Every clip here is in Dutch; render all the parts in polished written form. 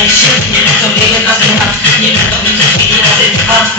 meisje, je bent zo lelijk als een nacht. Je bent ook niet zo sweet als dit hart.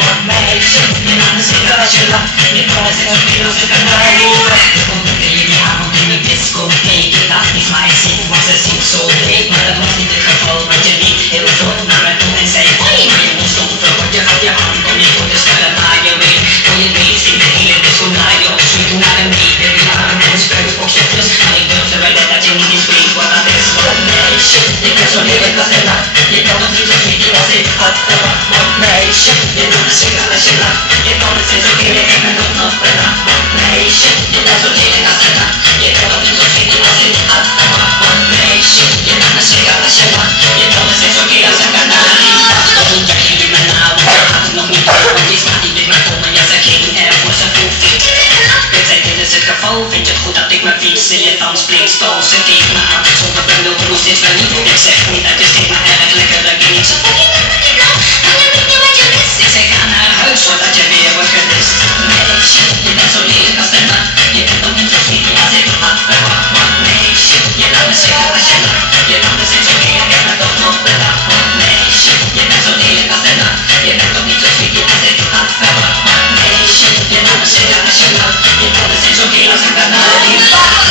Wat meisje, je laat me zingen als je lacht. Je kan het zo veel als ik kan blijven. Je komt ook in je avond in de discotheek. Je dacht niet maar ik zit, want ze ziet zo leeg. Maar dat was niet het geval, want je liep heel vlot naar me toe en zei hoi. Maar je moest omverwoord, je gaf je hand om je voeten schuilen naar je weer. Voor je weet, zit de hele disco naar je op zoek naar een liefde. Je arm en spuit op je dus. Maar ik durfde wel dat je niet eens weet wat dat is. Wat meisje, ik ben zo lelijk als een nacht. Je kan het niet zo sweet als ik had verwacht. Wat meisje, je doet me zingen als je lacht. Je kan het steeds ook eerlijk en ook nog bedacht. Wat meisje, je bent zo lelijk als een nacht. Je kan het niet zo sweet als ik had verwacht. Wat meisje, je doet me zingen als je lacht. Je kan het steeds ook eerlijk als een kanarie. Toch een jachtje in mijn oude, je had het nog niet door. Want je staat niet bij mij komen, ja ze ging ervoor zijn hoofd. Dit zijn dit is het geval, vind je het goed dat ik me fiets in je dans bleek stal. Ze keek me aan, zonder bundel, moest dit verliefd. Ik zeg niet dat je steekt me erg lekker, dat ik niet zo fucking nou, maar je weet niet wat je mist. Ik zeg ga naar huis, zodat je weer wordt gedist. Meisje, je bent zo lelijk als de nacht. Je bent ook niet zo sweet als ik had verwacht. Want meisje, je laat me zingen als je lacht. Je kan me steeds zo lelijk en het ook nog bedacht. Want meisje, je bent zo lelijk als de nacht. Je bent ook niet zo sweet als ik had verwacht. Want meisje, je laat me zingen als je lacht. Je kan me steeds zo lelijk als een kanarie.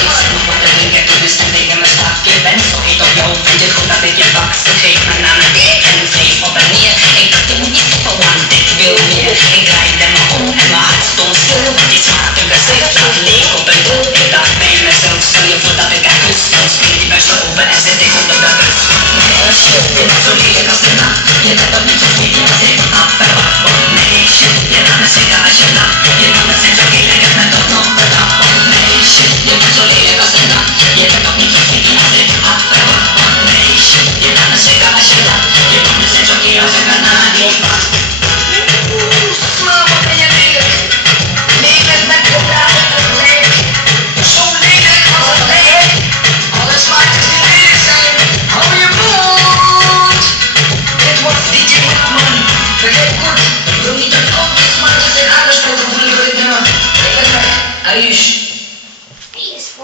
Ik zeg nog wat te drinken, toen is het tegen me staat. Je bent zo heet op jou, vind je het goed dat ik je pak. Ze geeft me naar mijn dik en wreef op en neer. Ik dacht je moet niet stoppen, want ik wil meer. Ik draaide me om en mijn hart stond stil. Want die zwarte gezicht lag leeg op een doel. Ik dacht bij mezelf, stel je voor dat ik haar kus. Dan speel die buis open en zit ik onder de bus. Meisje, je bent zo lelijk als de nacht. Je bent ook